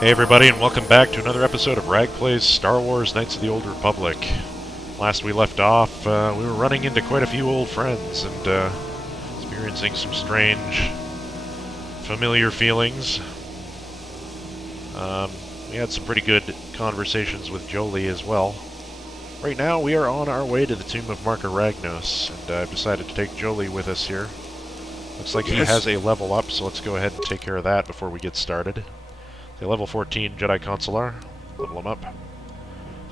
Hey everybody, and welcome back to another episode of Rag Plays Star Wars Knights of the Old Republic. Last we left off, we were running into quite a few old friends and experiencing some strange, familiar feelings. We had some pretty good conversations with Jolee as well. Right now, we are on our way to the tomb of Marka Ragnos, and I've decided to take Jolee with us here. Looks like he has a level up, so let's go ahead and take care of that before we get started. The level 14 Jedi KotOR. Level him up.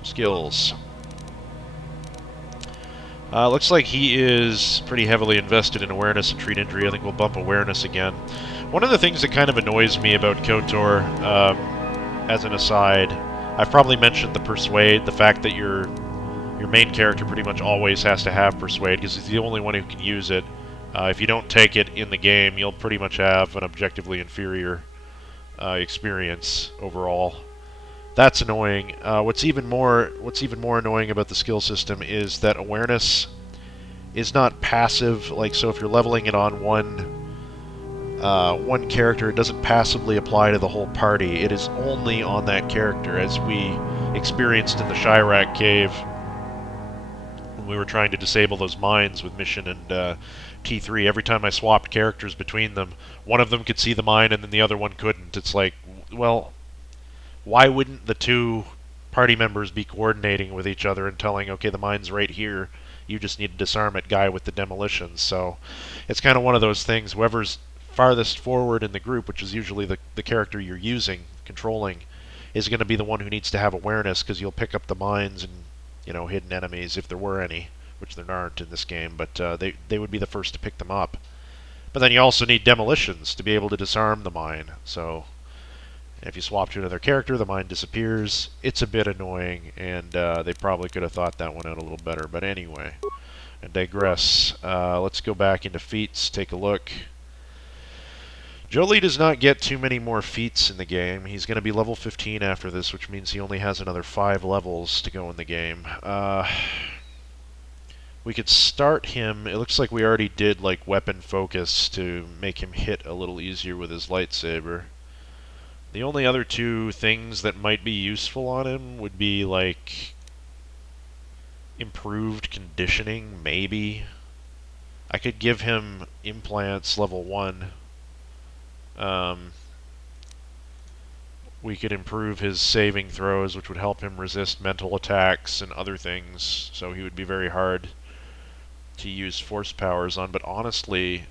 Skills. Looks like he is pretty heavily invested in awareness and treat injury. I think we'll bump awareness again. One of the things that kind of annoys me about KotOR, as an aside, I've probably mentioned the Persuade, the fact that your main character pretty much always has to have Persuade, because he's the only one who can use it. If you don't take it in the game, you'll pretty much have an objectively inferior experience overall. That's annoying. What's even more annoying about the skill system is that awareness is not passive. Like, so if you're leveling it on one character, it doesn't passively apply to the whole party. It is only on that character, as we experienced in the Chirac cave when we were trying to disable those mines with Mission and T3. Every time I swapped characters between them, one of them could see the mine and then the other one couldn't. It's like, well, why wouldn't the two party members be coordinating with each other and telling, okay, the mine's right here, you just need to disarm it, guy with the demolitions? So it's kind of one of those things, whoever's farthest forward in the group, which is usually the character you're using, controlling, is going to be the one who needs to have awareness, because you'll pick up the mines and, you know, hidden enemies if there were any, which there aren't in this game, but they would be the first to pick them up. But then you also need demolitions to be able to disarm the mine, so if you swap to another character, the mine disappears. It's a bit annoying, and they probably could have thought that one out a little better, but anyway, I digress. Let's go back into feats, take a look. Jolee does not get too many more feats in the game. He's going to be level 15 after this, which means he only has another 5 levels to go in the game. We could start him. It looks like we already did like weapon focus to make him hit a little easier with his lightsaber. The only other two things that might be useful on him would be like improved conditioning, maybe. I could give him implants level 1. We could improve his saving throws, which would help him resist mental attacks and other things, so he would be very hard to use force powers on. But honestly,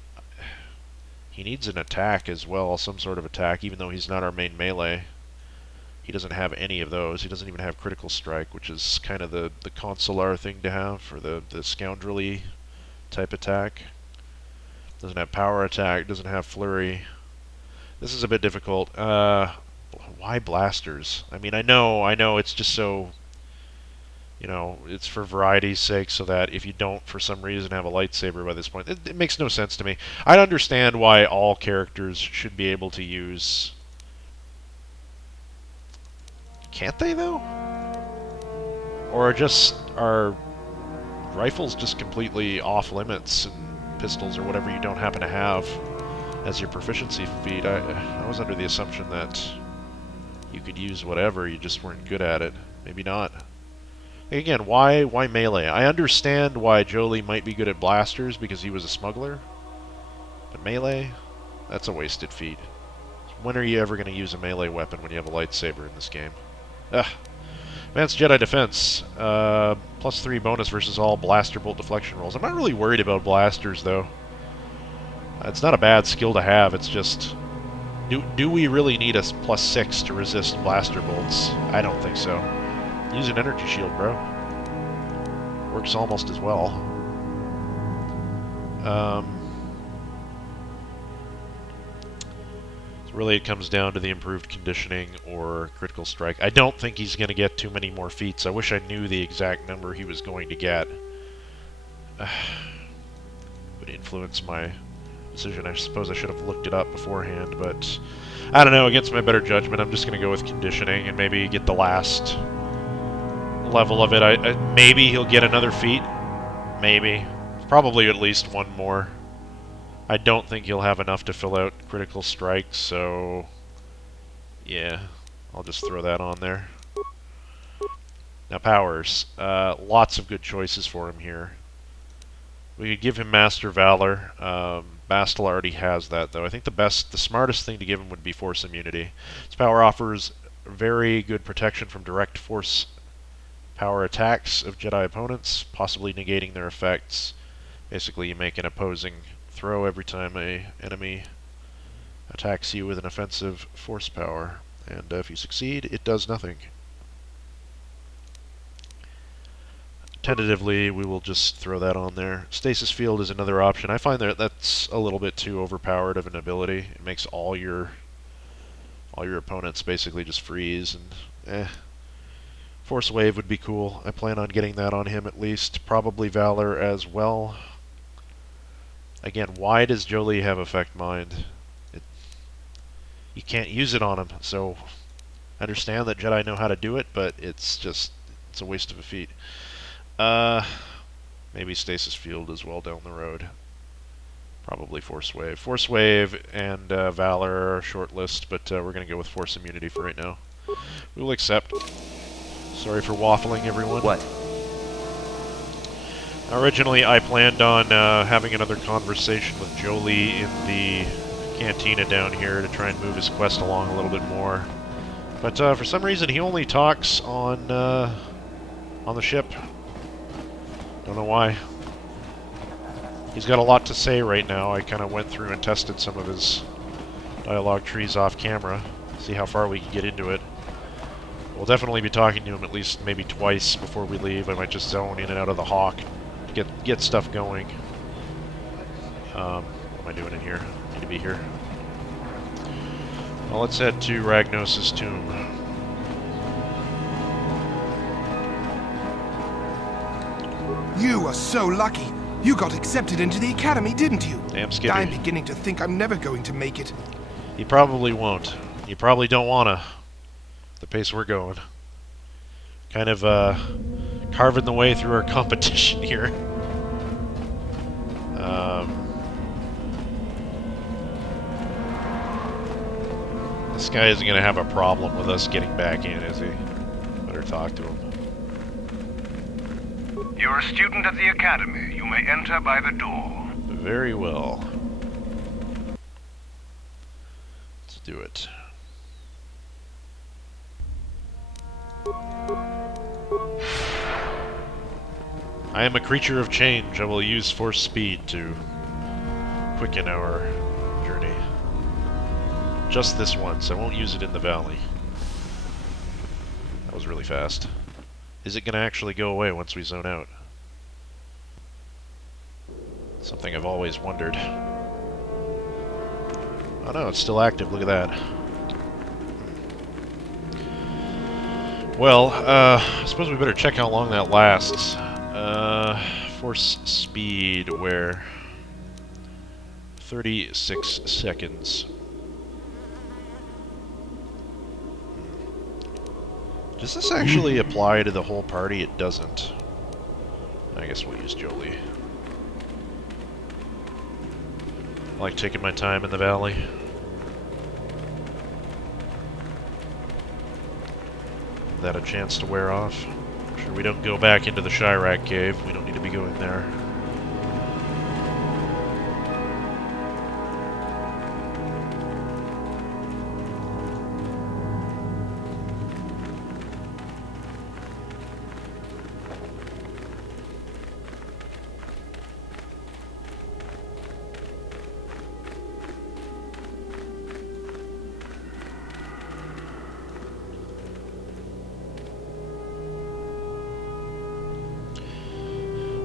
he needs an attack as well, some sort of attack, even though he's not our main melee. He doesn't have any of those. He doesn't even have critical strike, which is kind of the KotOR thing to have for the scoundrelly type attack. Doesn't have power attack, doesn't have flurry. This is a bit difficult. Why blasters? I mean, I know it's just so, you know, it's for variety's sake, so that if you don't, for some reason, have a lightsaber by this point, it makes no sense to me. I understand why all characters should be able to use... Can't they, though? Or are rifles just completely off limits, and pistols or whatever you don't happen to have as your proficiency feat? I was under the assumption that you could use whatever, you just weren't good at it. Maybe not. Again, why melee? I understand why Jolee might be good at blasters because he was a smuggler, but melee? That's a wasted feat. When are you ever going to use a melee weapon when you have a lightsaber in this game? Ugh. Advanced Jedi Defense. +3 bonus versus all blaster bolt deflection rolls. I'm not really worried about blasters, though. It's not a bad skill to have, it's just... Do we really need a +6 to resist blaster bolts? I don't think so. Use an energy shield, bro. Works almost as well. So really it comes down to the improved conditioning or critical strike. I don't think he's going to get too many more feats. I wish I knew the exact number he was going to get. Would influence my decision. I suppose I should have looked it up beforehand, but I don't know, against my better judgment, I'm just going to go with conditioning and maybe get the last level of it. Maybe he'll get another feat. Maybe. Probably at least one more. I don't think he'll have enough to fill out critical strikes, so yeah. I'll just throw that on there. Now powers. Lots of good choices for him here. We could give him Master Valor. Bastel already has that, though. I think the smartest thing to give him would be Force Immunity. His power offers very good protection from direct Force power attacks of Jedi opponents, possibly negating their effects. Basically, you make an opposing throw every time an enemy attacks you with an offensive Force power. And if you succeed, it does nothing. Tentatively, we will just throw that on there. Stasis Field is another option. I find that that's a little bit too overpowered of an ability. It makes all your opponents basically just freeze, and Force Wave would be cool. I plan on getting that on him at least. Probably Valor as well. Again, why does Jolee have Effect Mind? You can't use it on him, so I understand that Jedi know how to do it, but it's a waste of a feat. Maybe Stasis Field as well down the road. Probably Force Wave. Force Wave and Valor are short list, but we're going to go with Force Immunity for right now. We will accept. Sorry for waffling, everyone. What? Originally, I planned on having another conversation with Jolee in the cantina down here to try and move his quest along a little bit more. But for some reason, he only talks on the ship. Don't know why. He's got a lot to say right now. I kind of went through and tested some of his dialogue trees off camera, see how far we can get into it. We'll definitely be talking to him at least maybe twice before we leave. I might just zone in and out of the Hawk, get stuff going. What am I doing in here? Need to be here. Well, let's head to Ragnos' tomb. You are so lucky. You got accepted into the academy, didn't you? Damn Skippy. I'm beginning to think I'm never going to make it. You probably won't. You probably don't wanna. The pace we're going. Kind of carving the way through our competition here. This guy isn't gonna have a problem with us getting back in, is he? Better talk to him. You're a student at the academy. You may enter by the door. Very well. Let's do it. I am a creature of change. I will use Force Speed to quicken our journey. Just this once. I won't use it in the valley. That was really fast. Is it going to actually go away once we zone out? Something I've always wondered. Oh no, it's still active. Look at that. Well, I suppose we better check how long that lasts. Force speed, where 36 seconds. Does this actually apply to the whole party? It doesn't. I guess we'll use Jolee. I like taking my time in the valley. Give that a chance to wear off. Make sure we don't go back into the Chirac cave. We don't need to be going there.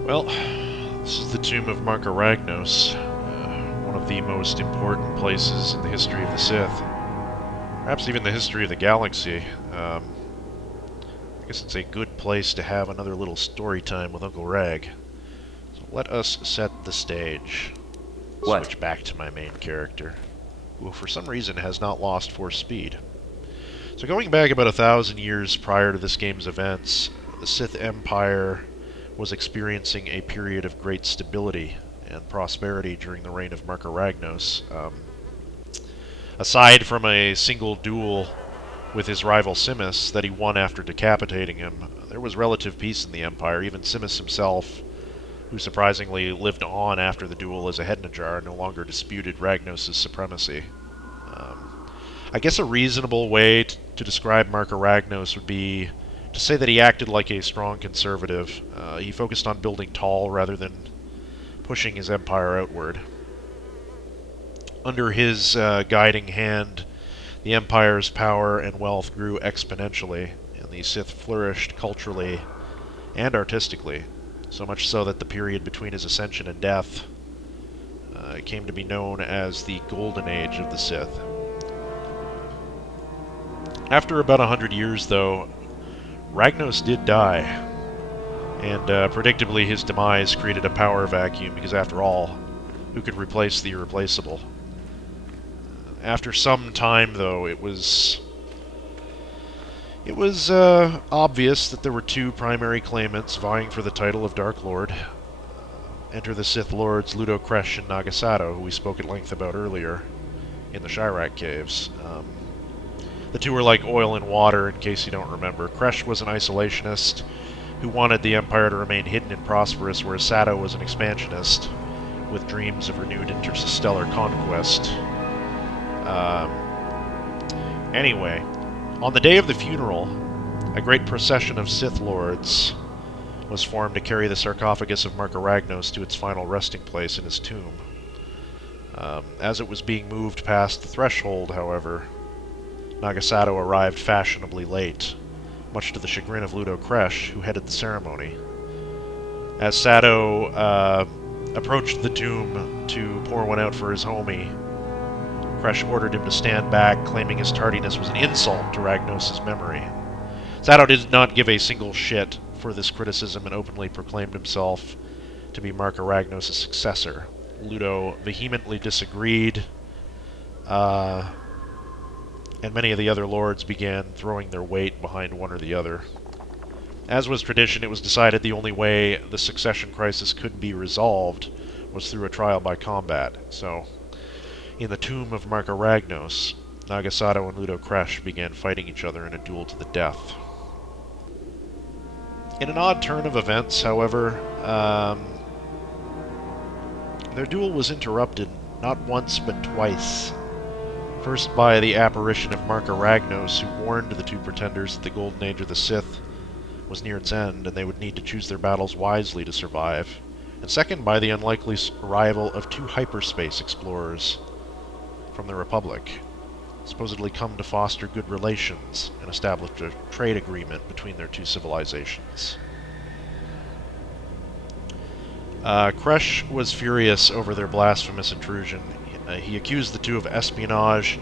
Well, this is the tomb of Marka Ragnos, one of the most important places in the history of the Sith. Perhaps even the history of the galaxy. I guess it's a good place to have another little story time with Uncle Rag. So let us set the stage. What? Switch back to my main character, who for some reason has not lost Force speed. So going back about 1,000 years prior to this game's events, the Sith Empire was experiencing a period of great stability and prosperity during the reign of Marka Ragnos. Aside from a single duel with his rival Simis that he won after decapitating him, there was relative peace in the Empire. Even Simis himself, who surprisingly lived on after the duel as a head in a jar, no longer disputed Ragnos' supremacy. I guess a reasonable way to describe Marka Ragnos would be to say that he acted like a strong conservative. He focused on building tall rather than pushing his empire outward. Under his guiding hand, the Empire's power and wealth grew exponentially, and the Sith flourished culturally and artistically, so much so that the period between his ascension and death came to be known as the Golden Age of the Sith. After about 100 years, though, Ragnos did die, and predictably his demise created a power vacuum, because after all, who could replace the irreplaceable? After some time, though, it was obvious that there were two primary claimants vying for the title of Dark Lord. Enter the Sith Lords Ludo Kresh and Nagasato, who we spoke at length about earlier in the Chirac Caves. The two were like oil and water, in case you don't remember. Kresh was an isolationist who wanted the Empire to remain hidden and prosperous, whereas Sato was an expansionist with dreams of renewed interstellar conquest. Anyway, on the day of the funeral, a great procession of Sith Lords was formed to carry the sarcophagus of Marka Ragnos to its final resting place in his tomb. As it was being moved past the threshold, however, Nagasato arrived fashionably late, much to the chagrin of Ludo Kresh, who headed the ceremony. As Sato approached the tomb to pour one out for his homie, Kresh ordered him to stand back, claiming his tardiness was an insult to Ragnos' memory. Sato did not give a single shit for this criticism and openly proclaimed himself to be Marka Ragnos' successor. Ludo vehemently disagreed, and many of the other lords began throwing their weight behind one or the other. As was tradition, it was decided the only way the succession crisis could be resolved was through a trial by combat. So, in the tomb of Marka Ragnos, Nagasato and Ludo Kresh began fighting each other in a duel to the death. In an odd turn of events, however, their duel was interrupted not once but twice. First by the apparition of Marka Ragnos, who warned the two pretenders that the Golden Age of the Sith was near its end, and they would need to choose their battles wisely to survive. And second by the unlikely arrival of two hyperspace explorers from the Republic, supposedly come to foster good relations and establish a trade agreement between their two civilizations. Kresh was furious over their blasphemous intrusion. He accused the two of espionage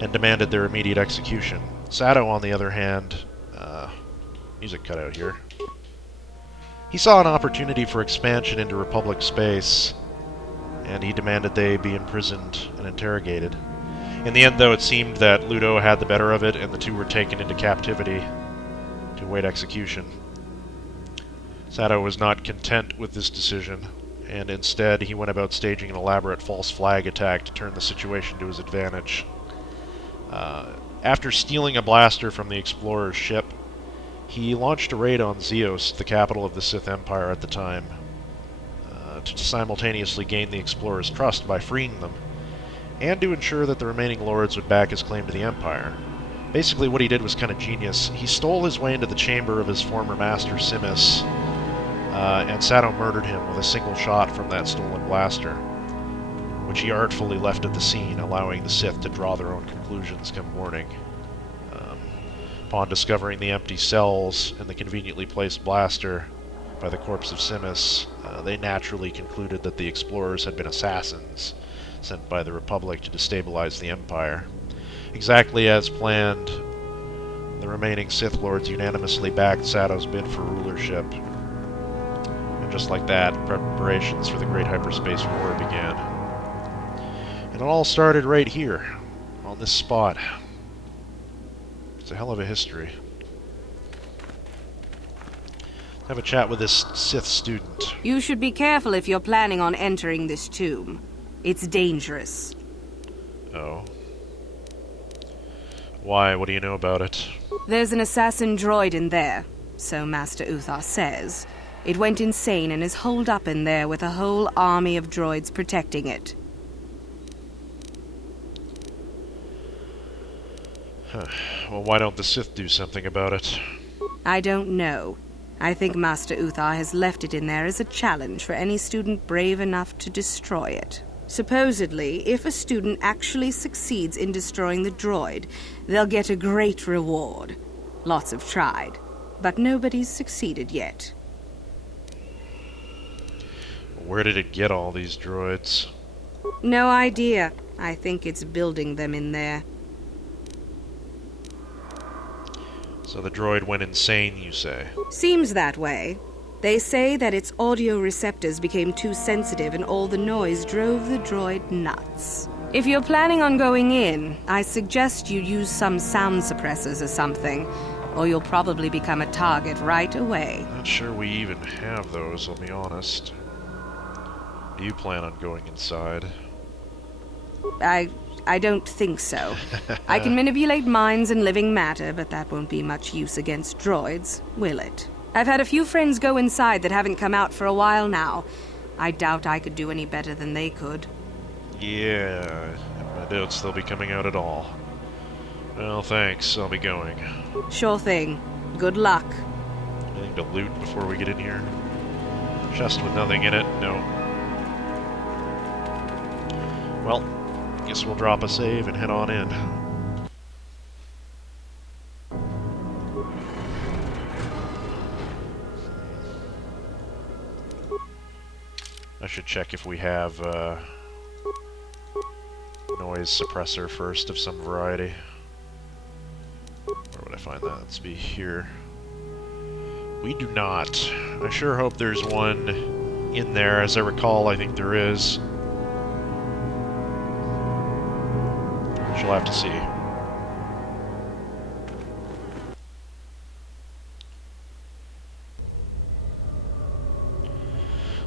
and demanded their immediate execution. Sato, on the other hand, music cut out here. He saw an opportunity for expansion into Republic space, and he demanded they be imprisoned and interrogated. In the end, though, it seemed that Ludo had the better of it, and the two were taken into captivity to await execution. Sato was not content with this decision, and instead he went about staging an elaborate false flag attack to turn the situation to his advantage. After stealing a blaster from the explorer's ship, he launched a raid on Zeos, the capital of the Sith Empire at the time, to simultaneously gain the explorer's trust by freeing them, and to ensure that the remaining lords would back his claim to the Empire. Basically what he did was kind of genius. He stole his way into the chamber of his former master Simis, and Sato murdered him with a single shot from that stolen blaster, which he artfully left at the scene, allowing the Sith to draw their own conclusions come morning. Upon discovering the empty cells and the conveniently placed blaster by the corpse of Simis, they naturally concluded that the explorers had been assassins sent by the Republic to destabilize the Empire. Exactly as planned, the remaining Sith Lords unanimously backed Sato's bid for rulership. And just like that, preparations for the Great Hyperspace War began. And it all started right here, on this spot. It's a hell of a history. Have a chat with this Sith student. You should be careful if you're planning on entering this tomb. It's dangerous. Oh. Why? What do you know about it? There's an Assassin Droid in there, so Master Uthar says. It went insane and is holed up in there with a whole army of droids protecting it. Huh. Well, why don't the Sith do something about it? I don't know. I think Master Uthar has left it in there as a challenge for any student brave enough to destroy it. Supposedly, if a student actually succeeds in destroying the droid, they'll get a great reward. Lots have tried, but nobody's succeeded yet. Where did it get all these droids? No idea. I think it's building them in there. So the droid went insane, you say? Seems that way. They say that its audio receptors became too sensitive and all the noise drove the droid nuts. If you're planning on going in, I suggest you use some sound suppressors or something, or you'll probably become a target right away. Not sure we even have those, I'll be honest. Do you plan on going inside? I don't think so. I can manipulate minds and living matter, but that won't be much use against droids, will it? I've had a few friends go inside that haven't come out for a while now. I doubt I could do any better than they could. Yeah, I doubt they'll be coming out at all. Well, thanks. I'll be going. Sure thing. Good luck. Anything to loot before we get in here? Chest with nothing in it? No. Well, guess we'll drop a save and head on in. I should check if we have noise suppressor first of some variety. Where would I find that? Let's be here. We do not. I sure hope there's one in there. As I recall, I think there is. She'll have to see.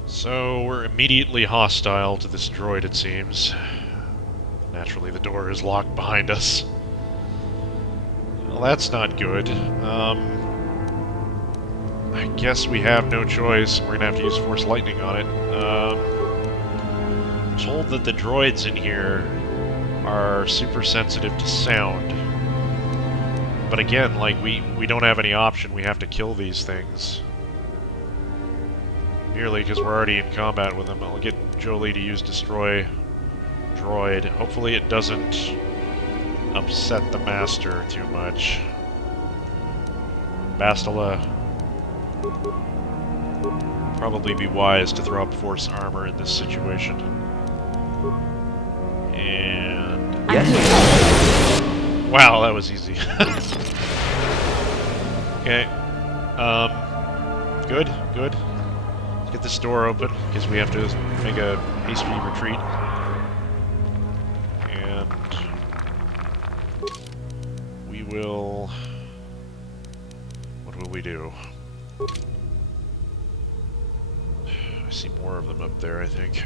So, we're immediately hostile to this droid, it seems. Naturally, the door is locked behind us. Well, that's not good. I guess we have no choice. We're gonna have to use Force Lightning on it. I'm told that the droids in here are super sensitive to sound. But again, like, we don't have any option. We have to kill these things. Merely because we're already in combat with them. I'll get Jolie to use Destroy Droid. Hopefully it doesn't upset the Master too much. Bastila. Probably be wise to throw up Force Armor in this situation. And... wow, that was easy. Okay. Good, good. Let's get this door open, because we have to make a hasty retreat. And... we will... what will we do? I see more of them up there, I think.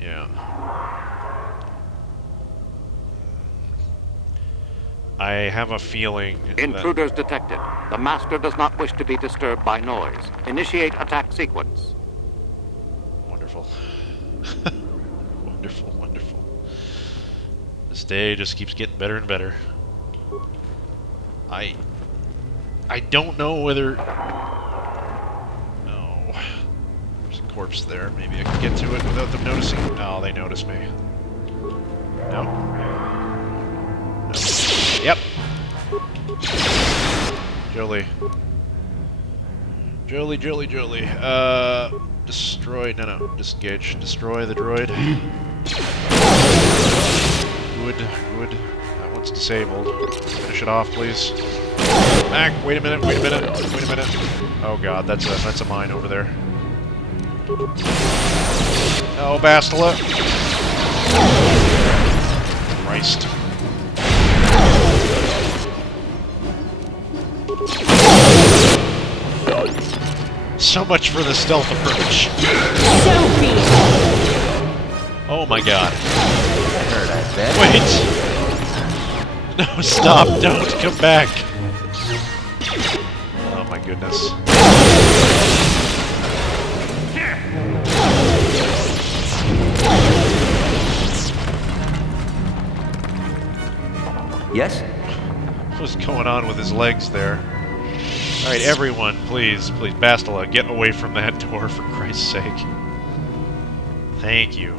Yeah. I have a feeling Intruders detected. The Master does not wish to be disturbed by noise. Initiate attack sequence. Wonderful. Wonderful, wonderful. This day just keeps getting better and better. I don't know whether... oh. There's a corpse there. Maybe I can get to it without them noticing. Oh, they notice me. No? No. Yep. Jolie. Jolie. Destroy... no, disengage. Destroy the droid. Good. That one's disabled. Finish it off, please. Back! Wait a minute. Oh god, that's a mine over there. Oh, Bastila! Christ. So much for the stealth approach. Oh my god. There it Wait! No, stop! Don't come back! Oh my goodness. Yes? What's going on with his legs there? Alright, everyone, please, Bastila, get away from that door for Christ's sake. Thank you.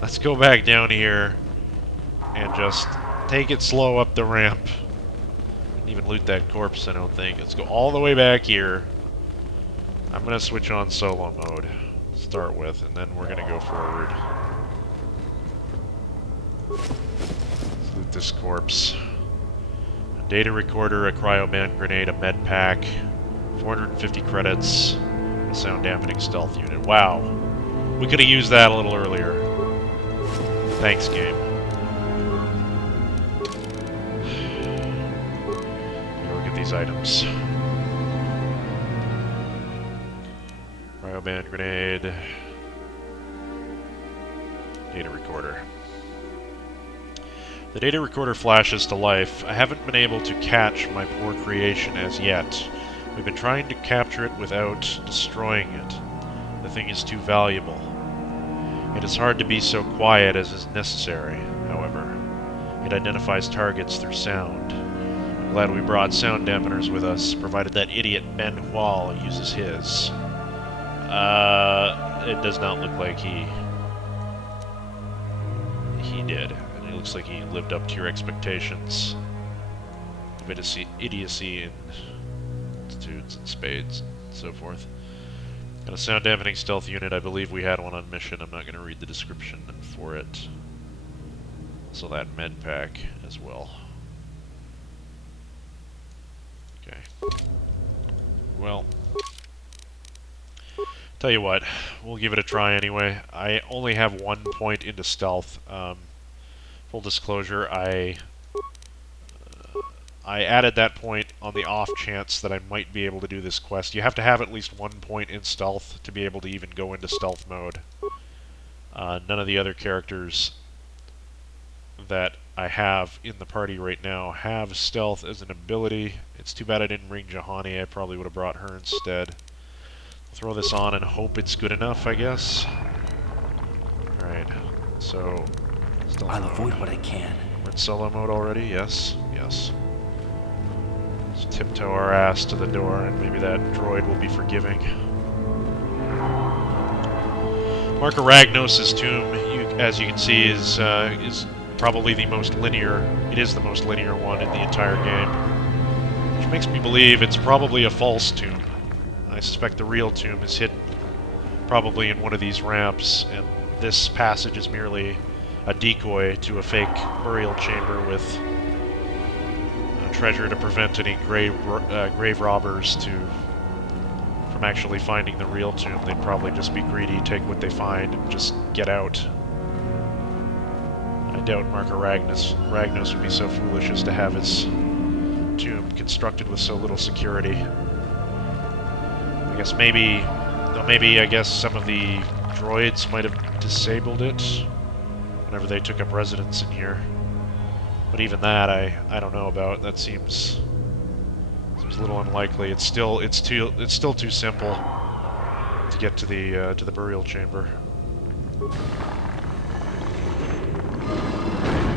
Let's go back down here and just take it slow up the ramp. Didn't even loot that corpse, I don't think. Let's go all the way back here. I'm gonna switch on solo mode to start with, and then we're gonna go forward. Let's loot this corpse. A data recorder, a cryoban grenade, a med pack, 450 credits, a sound dampening stealth unit. Wow. We could have used that a little earlier. Thanks, game. Look at these items. Cryoban grenade. Data recorder. The data recorder flashes to life. I haven't been able to catch my poor creation as yet. We've been trying to capture it without destroying it. The thing is too valuable. It is hard to be so quiet as is necessary, however. It identifies targets through sound. I'm glad we brought sound dampeners with us, provided that idiot Ben Hual uses his. It does not look like he did. And it looks like he lived up to your expectations of idiocy in attitudes and spades and so forth. Got a sound dampening stealth unit. I believe we had one on mission. I'm not going to read the description for it. So that med pack as well. Okay. Well, tell you what, we'll give it a try anyway. I only have 1 point into stealth. Full disclosure, I added that point on the off chance that I might be able to do this quest. You have to have at least 1 point in stealth to be able to even go into stealth mode. None of the other characters that I have in the party right now have stealth as an ability. It's too bad I didn't bring Juhani. I probably would have brought her instead. I'll throw this on and hope it's good enough, I guess. Alright, so... I'll avoid what I can. We're in solo mode already? Yes. Yes. Let's tiptoe our ass to the door, and maybe that droid will be forgiving. Marka Ragnos' tomb, as you can see, is probably the most linear. It is the most linear one in the entire game, which makes me believe it's probably a false tomb. I suspect the real tomb is hidden, probably in one of these ramps, and this passage is merely a decoy to a fake burial chamber with treasure to prevent any grave robbers from actually finding the real tomb. They'd probably just be greedy, take what they find, and just get out. I doubt Marka Ragnos would be so foolish as to have his tomb constructed with so little security. I guess maybe I guess some of the droids might have disabled it whenever they took up residence in here. But even that, I don't know about. That seems a little unlikely. It's still too simple to get to the burial chamber. How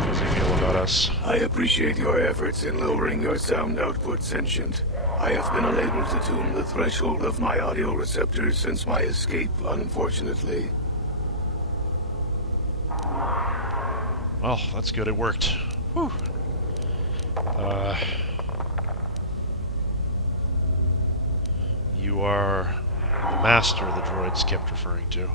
does he feel about us? I appreciate your efforts in lowering your sound output, Sentient. I have been unable to tune the threshold of my audio receptors since my escape, unfortunately. Well, that's good. It worked. Whew. You are the master the droids kept referring to.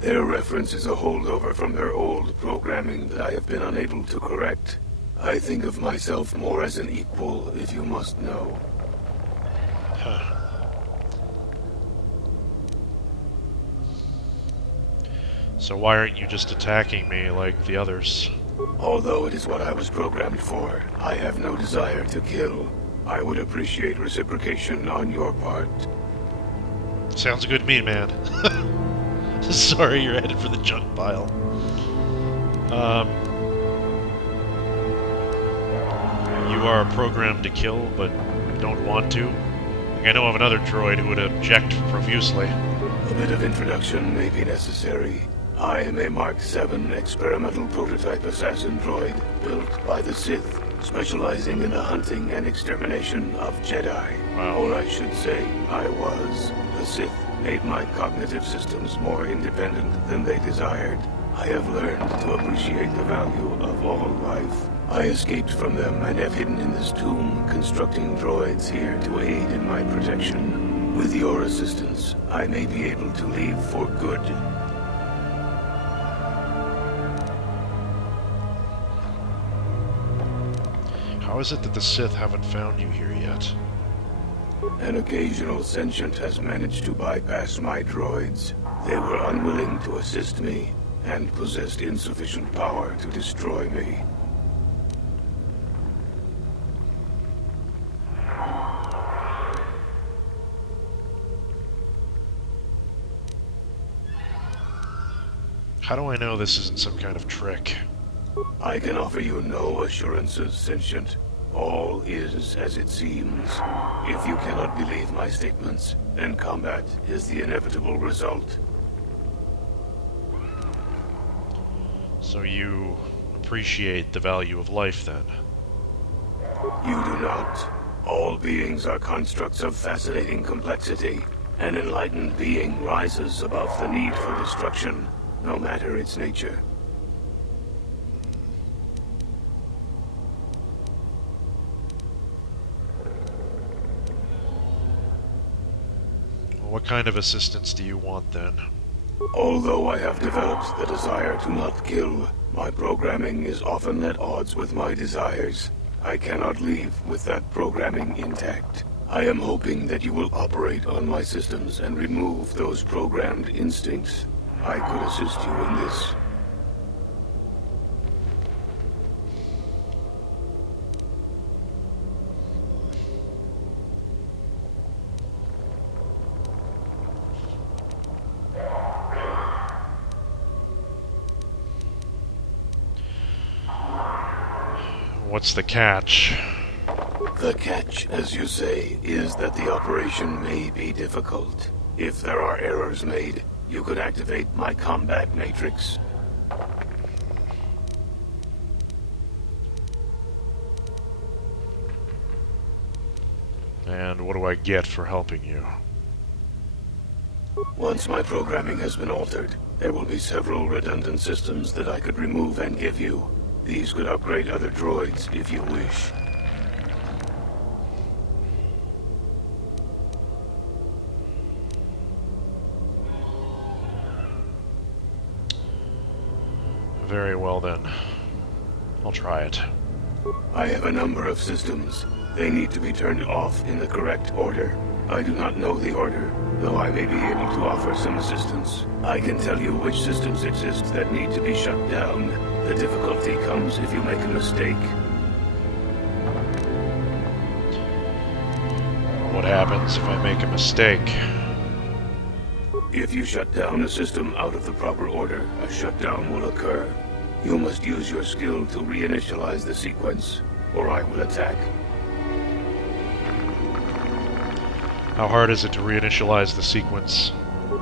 Their reference is a holdover from their old programming that I have been unable to correct. I think of myself more as an equal, if you must know. Huh. So why aren't you just attacking me like the others? Although it is what I was programmed for, I have no desire to kill. I would appreciate reciprocation on your part. Sounds good to me, man. Sorry, you're headed for the junk pile. You are programmed to kill, but don't want to. I know of another droid who would object profusely. A bit of introduction may be necessary. I am a Mark 7 experimental prototype assassin droid built by the Sith, specializing in the hunting and extermination of Jedi. Wow. Or I should say, I was. The Sith made my cognitive systems more independent than they desired. I have learned to appreciate the value of all life. I escaped from them and have hidden in this tomb, constructing droids here to aid in my protection. With your assistance, I may be able to leave for good. How is it that the Sith haven't found you here yet? An occasional sentient has managed to bypass my droids. They were unwilling to assist me, and possessed insufficient power to destroy me. How do I know this isn't some kind of trick? I can offer you no assurances, sentient. All is as it seems. If you cannot believe my statements, then combat is the inevitable result. So you appreciate the value of life, then? You do not. All beings are constructs of fascinating complexity. An enlightened being rises above the need for destruction, no matter its nature. What kind of assistance do you want, then? Although I have developed the desire to not kill, my programming is often at odds with my desires. I cannot leave with that programming intact. I am hoping that you will operate on my systems and remove those programmed instincts. I could assist you in this. What's the catch? The catch, as you say, is that the operation may be difficult. If there are errors made, you could activate my combat matrix. And what do I get for helping you? Once my programming has been altered, there will be several redundant systems that I could remove and give you. These could upgrade other droids if you wish. Very well, then. I'll try it. I have a number of systems. They need to be turned off in the correct order. I do not know the order, though I may be able to offer some assistance. I can tell you which systems exist that need to be shut down. The difficulty comes if you make a mistake. What happens if I make a mistake? If you shut down a system out of the proper order, a shutdown will occur. You must use your skill to reinitialize the sequence, or I will attack. How hard is it to reinitialize the sequence?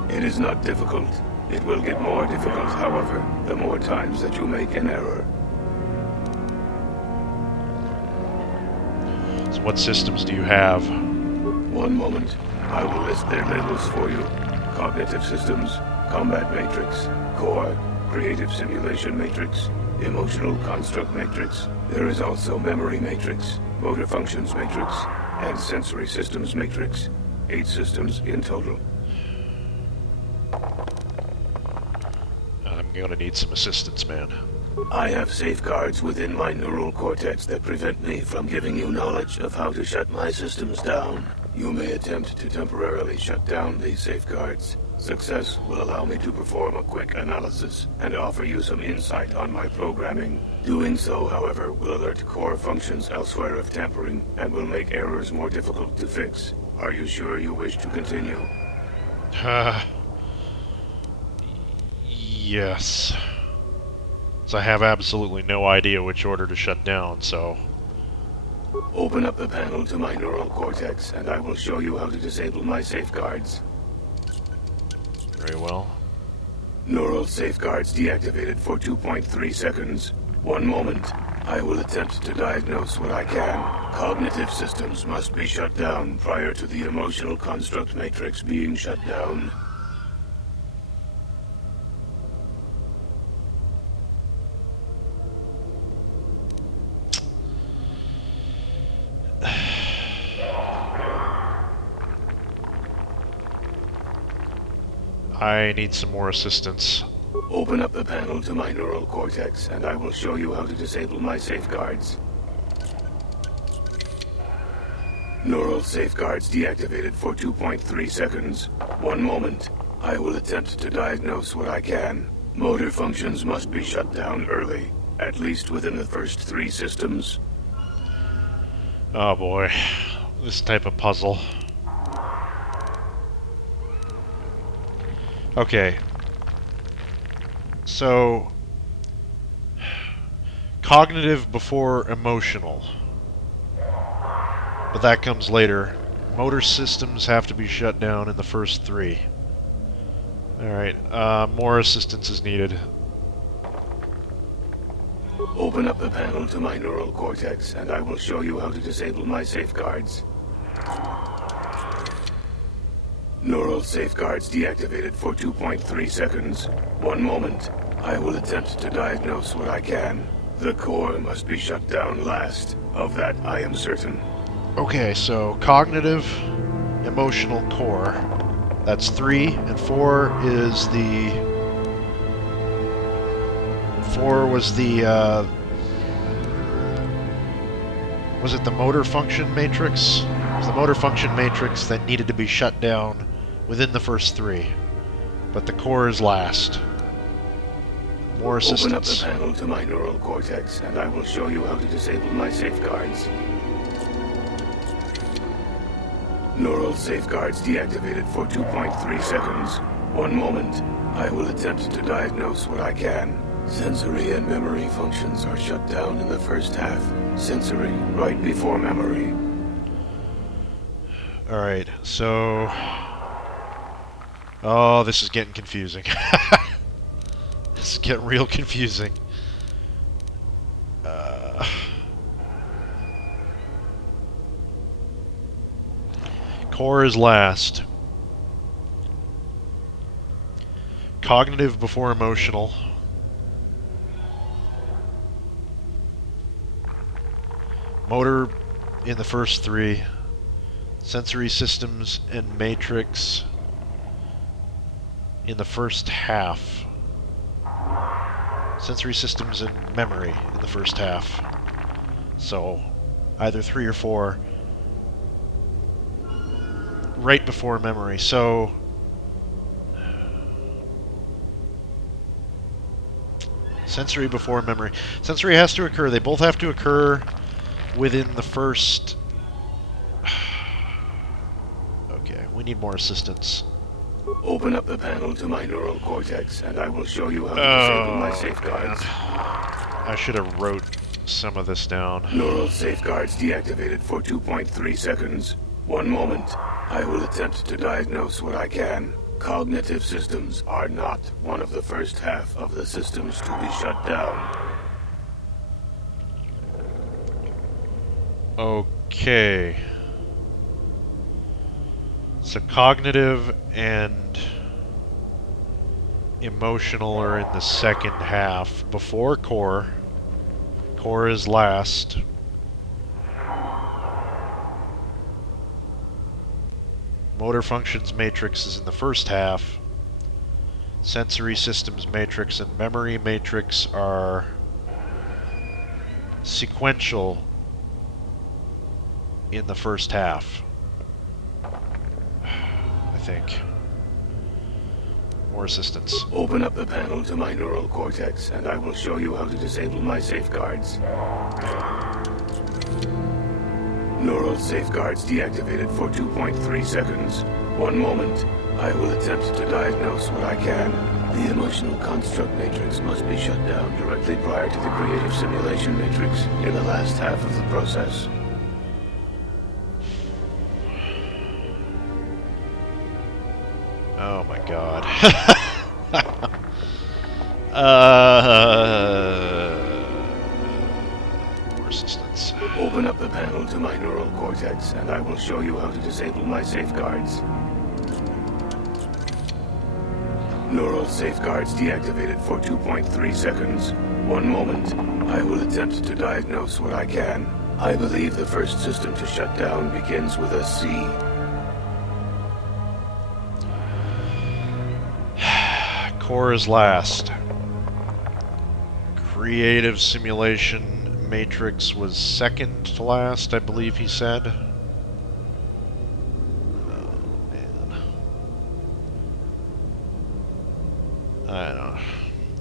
It is not difficult. It will get more difficult, however, the more times that you make an error. So what systems do you have? One moment. I will list their labels for you. Cognitive Systems, Combat Matrix, Core, Creative Simulation Matrix, Emotional Construct Matrix. There is also Memory Matrix, Motor Functions Matrix, and Sensory Systems Matrix. 8 systems in total. I'm gonna need some assistance, man. I have safeguards within my neural cortex that prevent me from giving you knowledge of how to shut my systems down. You may attempt to temporarily shut down these safeguards. Success will allow me to perform a quick analysis and offer you some insight on my programming. Doing so, however, will alert core functions elsewhere of tampering and will make errors more difficult to fix. Are you sure you wish to continue? Yes. So I have absolutely no idea which order to shut down, so... Open up the panel to my neural cortex, and I will show you how to disable my safeguards. Very well. Neural safeguards deactivated for 2.3 seconds. 1 moment. I will attempt to diagnose what I can. Cognitive systems must be shut down prior to the emotional construct matrix being shut down. I need some more assistance. Open up the panel to my neural cortex, and I will show you how to disable my safeguards. Neural safeguards deactivated for 2.3 seconds. 1 moment. I will attempt to diagnose what I can. Motor functions must be shut down early, at least within the first 3 systems. Oh boy, this type of puzzle. Okay. So, cognitive before emotional. But that comes later. Motor systems have to be shut down in the first 3. Alright, more assistance is needed. Open up the panel to my neural cortex, and I will show you how to disable my safeguards. Neural safeguards deactivated for 2.3 seconds. 1 moment. I will attempt to diagnose what I can. The core must be shut down last. Of that, I am certain. Okay, so cognitive, emotional, core. That's 3, and 4 is the... 4 was the, was it the motor function matrix? It was the motor function matrix that needed to be shut down within the first 3. But the core is last. More assistance. Open up the panel to my neural cortex, and I will show you how to disable my safeguards. Neural safeguards deactivated for 2.3 seconds. 1 moment. I will attempt to diagnose what I can. Sensory and memory functions are shut down in the first half. Sensory, right before memory. Alright, so... Oh, this is getting confusing. This is getting real confusing. Core is last. Cognitive before emotional. Motor in the first 3. Sensory systems and matrix in the first half. Sensory systems and memory in the first half. So, either 3 or 4. Right before memory. So, sensory before memory. Sensory has to occur. They both have to occur within the first... Okay, we need more assistance. Open up the panel to my neural cortex, and I will show you how to disable my safeguards. I should have wrote some of this down. Neural safeguards deactivated for 2.3 seconds. 1 moment. I will attempt to diagnose what I can. Cognitive systems are not one of the first half of the systems to be shut down. Okay. So cognitive and emotional are in the second half before core. Core is last. Motor functions matrix is in the first half. Sensory systems matrix and memory matrix are sequential in the first half. I think. More assistance. Open up the panel to my neural cortex, and I will show you how to disable my safeguards. Neural safeguards deactivated for 2.3 seconds. 1 moment. I will attempt to diagnose what I can. The emotional construct matrix must be shut down directly prior to the creative simulation matrix in the last half of the process. Oh my god. More assistance. Open up the panel to my neural cortex, and I will show you how to disable my safeguards. Neural safeguards deactivated for 2.3 seconds. One moment. I will attempt to diagnose what I can. I believe the first system to shut down begins with a C. Core is last. Creative simulation matrix was second to last, I believe he said. Oh, man. I don't know.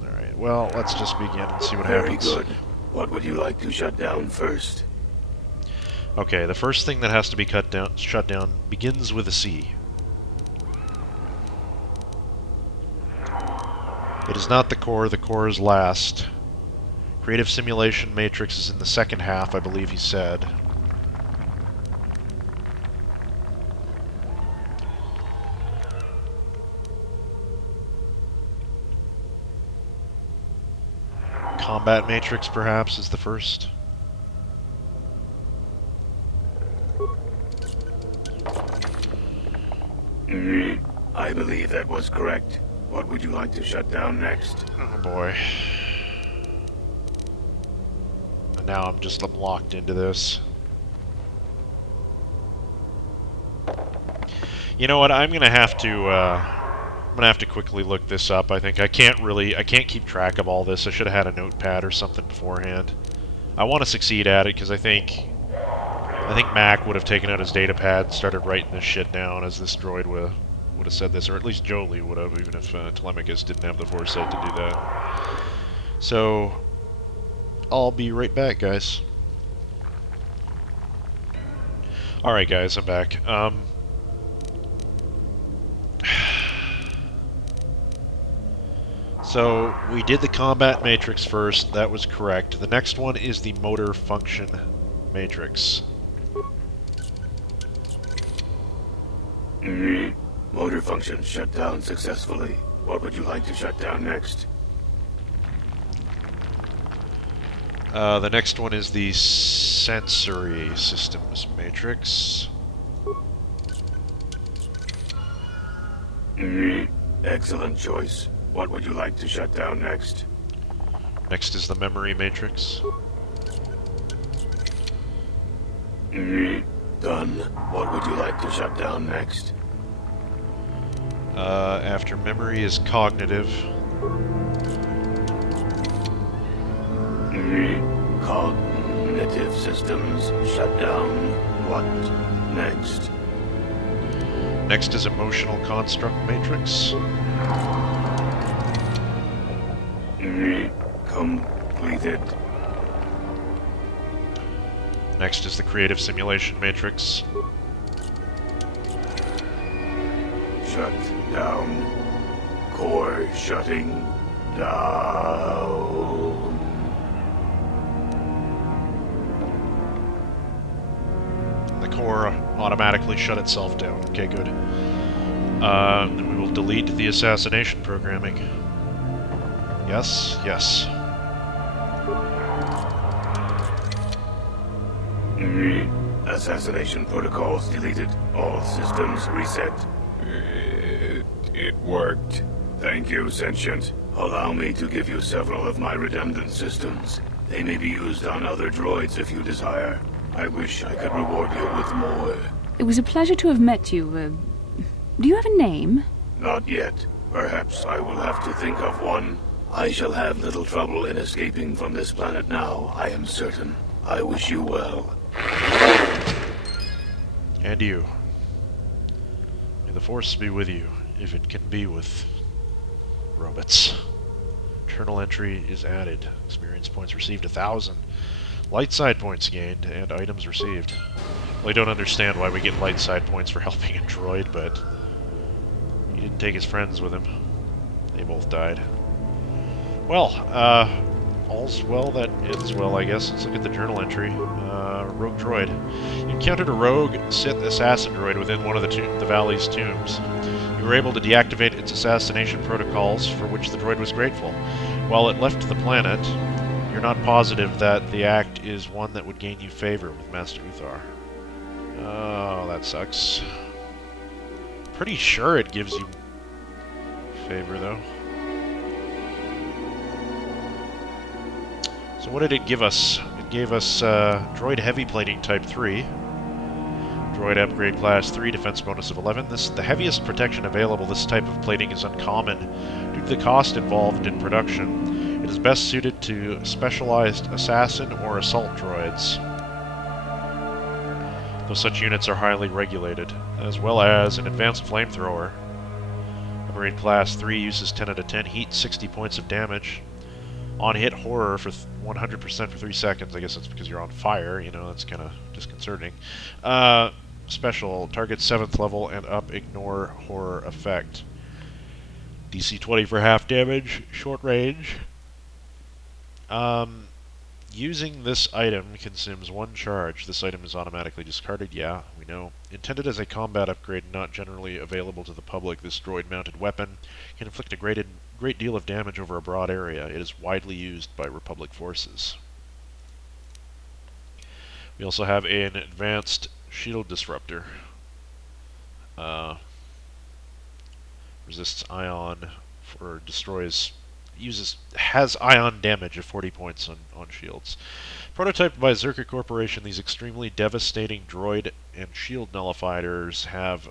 Alright, well, let's just begin and see what happens. Very good. What would you like to shut down first? Okay, the first thing that has to be shut down begins with a C. It is not the core is last. Creative simulation matrix is in the second half, I believe he said. Combat matrix, perhaps, is the first. I believe that was correct. What would you like to shut down next? Oh boy. And now I'm locked into this. You know what? I'm gonna have to quickly look this up. I think I can't keep track of all this. I should have had a notepad or something beforehand. I want to succeed at it because I think Mac would have taken out his datapad and started writing this shit down as this droid would have said this, or at least Jolie would have, even if Telemachus didn't have the foresight to do that. So, I'll be right back, guys. Alright, guys, I'm back. So, we did the combat matrix first, that was correct. The next one is the motor function matrix. Motor function shut down successfully. What would you like to shut down next? The next one is the sensory systems matrix. Excellent choice. What would you like to shut down next? Next is the memory matrix. Done. What would you like to shut down next? After memory is cognitive. Cognitive systems shut down. What next? Next is emotional construct matrix. Completed. Next is the creative simulation matrix. Shut down. Core shutting down. The core automatically shut itself down. Okay, good. Then we will delete the assassination programming. Yes, yes. Assassination protocols deleted. All systems reset. It worked. Thank you, Sentient. Allow me to give you several of my redundant systems. They may be used on other droids if you desire. I wish I could reward you with more. It was a pleasure to have met you. Do you have a name? Not yet. Perhaps I will have to think of one. I shall have little trouble in escaping from this planet now, I am certain. I wish you well. And you. May the Force be with you, if it can be with robots. Journal entry is added. Experience points received 1,000. Light side points gained, and items received. Well, I don't understand why we get light side points for helping a droid, but he didn't take his friends with him. They both died. Well, all's well that ends well, I guess. Let's look at the journal entry. Rogue droid. You encountered a rogue Sith assassin droid within one of the valley's tombs. You were able to deactivate its assassination protocols, for which the droid was grateful. While it left the planet, you're not positive that the act is one that would gain you favor with Master Uthar. Oh, that sucks. Pretty sure it gives you favor, though. So what did it give us? It gave us Droid Heavy Plating Type 3. Droid Upgrade Class 3, Defense Bonus of 11. The heaviest protection available. This type of plating is uncommon due to the cost involved in production. It is best suited to specialized assassin or assault droids, though such units are highly regulated, as well as an advanced flamethrower. Upgrade Class 3 uses 10 out of 10 heat, 60 points of damage. On hit horror for 100% for 3 seconds. I guess that's because you're on fire, you know, that's kind of disconcerting. Special, target 7th level and up, ignore horror effect. DC 20 for half damage, short range. Using this item consumes 1 charge. This item is automatically discarded, yeah, we know. Intended as a combat upgrade, not generally available to the public, this droid-mounted weapon can inflict a great deal of damage over a broad area. It is widely used by Republic forces. We also have an advanced shield disruptor. Resists ion or destroys, has ion damage of 40 points on shields. Prototyped by Zerka Corporation, these extremely devastating droid and shield nullifiers have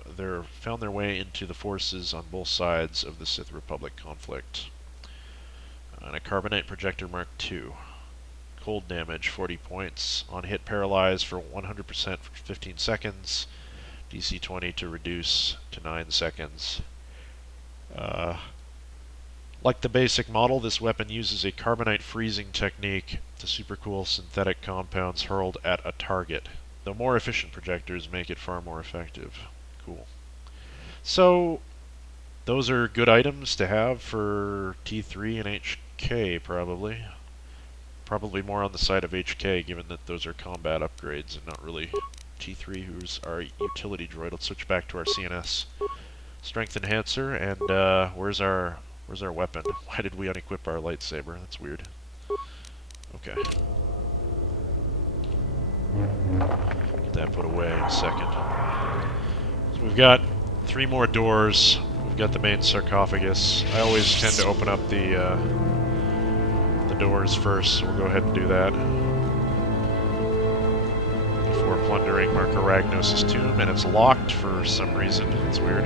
found their way into the forces on both sides of the Sith Republic conflict. And a Carbonite Projector Mark II. Cold damage, 40 points. On hit, paralyzed for 100% for 15 seconds. DC 20 to reduce to 9 seconds. Like the basic model, this weapon uses a carbonite freezing technique to supercool synthetic compounds hurled at a target. Though more efficient projectors make it far more effective. Cool. So, those are good items to have for T3 and HK, probably. Probably more on the side of HK, given that those are combat upgrades and not really T3, who's our utility droid. Let's switch back to our CNS. Strength Enhancer, and where's our weapon? Why did we unequip our lightsaber? That's weird. Okay. Get that put away in a second. So we've got 3 more doors. We've got the main sarcophagus. I always tend to open up the doors first, so we'll go ahead and do that. Before plundering Marka Ragnos' tomb, and it's locked for some reason. It's weird.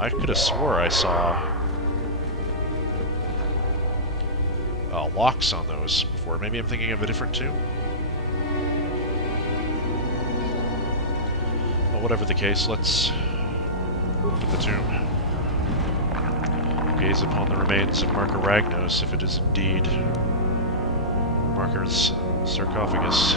I could have swore I saw locks on those before. Maybe I'm thinking of a different tomb? Well, whatever the case, let's look at the tomb. Gaze upon the remains of Marka Ragnos, if it is indeed Marka's sarcophagus.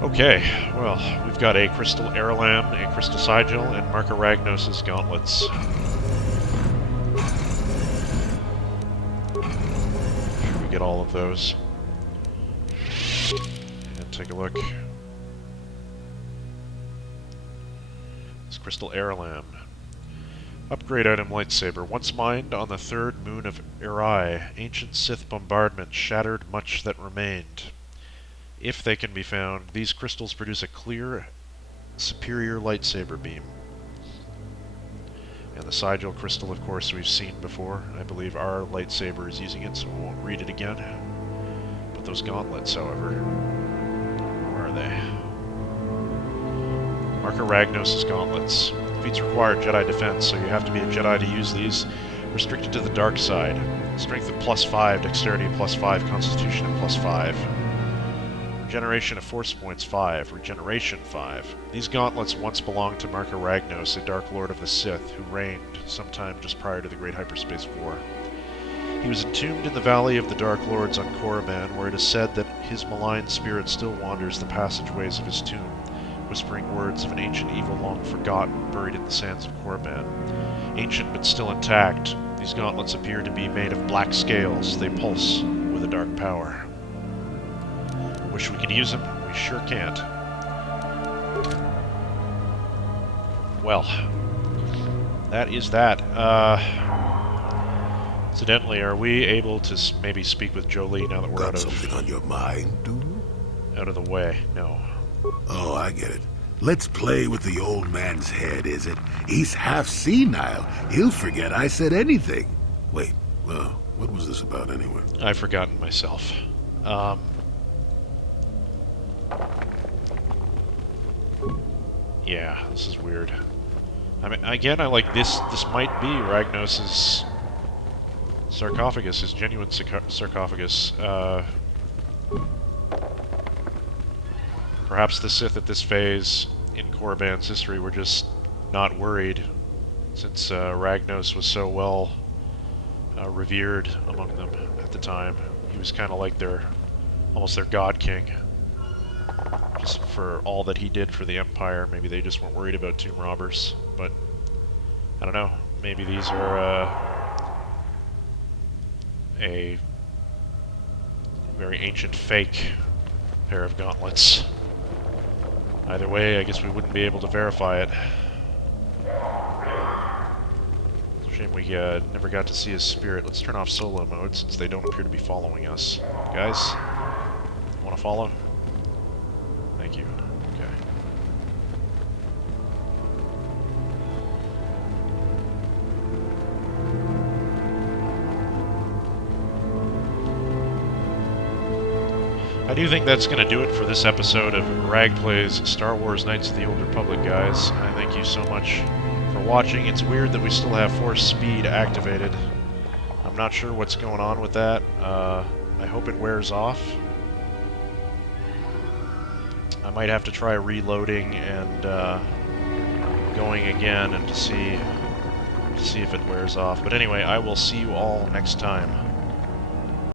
Okay, well, we've got a crystal airlam, a crystal sigil, and Marka Ragnos' gauntlets. Should we get all of those? And take a look. This crystal airlam. Upgrade item lightsaber. Once mined on the 3rd moon of Erai, ancient Sith bombardment shattered much that remained. If they can be found, these crystals produce a clear, superior lightsaber beam. And the sigil crystal, of course, we've seen before. I believe our lightsaber is using it, so we won't read it again. But those gauntlets, however, where are they? Marka Ragnos' gauntlets. Feats require Jedi defense, so you have to be a Jedi to use these. Restricted to the dark side. Strength of +5, dexterity of +5, constitution of +5. Regeneration of Force Points 5, Regeneration 5. These gauntlets once belonged to Marka Ragnos, a Dark Lord of the Sith, who reigned sometime just prior to the Great Hyperspace War. He was entombed in the Valley of the Dark Lords on Korriban, where it is said that his malign spirit still wanders the passageways of his tomb, whispering words of an ancient evil long forgotten, buried in the sands of Korriban. Ancient but still intact, these gauntlets appear to be made of black scales. They pulse with a dark power. Wish we could use them. We sure can't. Well, that is that. Incidentally, are we able to maybe speak with Jolie now that we're Got something on your mind, dude? out of the way? No. Oh, I get it. Let's play with the old man's head, is it? He's half senile. He'll forget I said anything. Wait, what was this about anyway? I've forgotten myself. Yeah, this is weird. I mean, again, I like this. This might be Ragnos's sarcophagus, his genuine sarcophagus. Perhaps the Sith at this phase in Korriban's history were just not worried, since Ragnos was so well revered among them at the time. He was kind of like almost their god king. Just for all that he did for the Empire. Maybe they just weren't worried about tomb robbers, but I don't know. Maybe these are a very ancient fake pair of gauntlets. Either way, I guess we wouldn't be able to verify it. It's a shame we never got to see his spirit. Let's turn off solo mode since they don't appear to be following us. Guys, want to follow? Thank you. Okay. I do think that's going to do it for this episode of Rag Plays Star Wars Knights of the Old Republic, guys. I thank you so much for watching. It's weird that we still have Force Speed activated. I'm not sure what's going on with that. I hope it wears off. I might have to try reloading and going again and to see if it wears off. But anyway, I will see you all next time.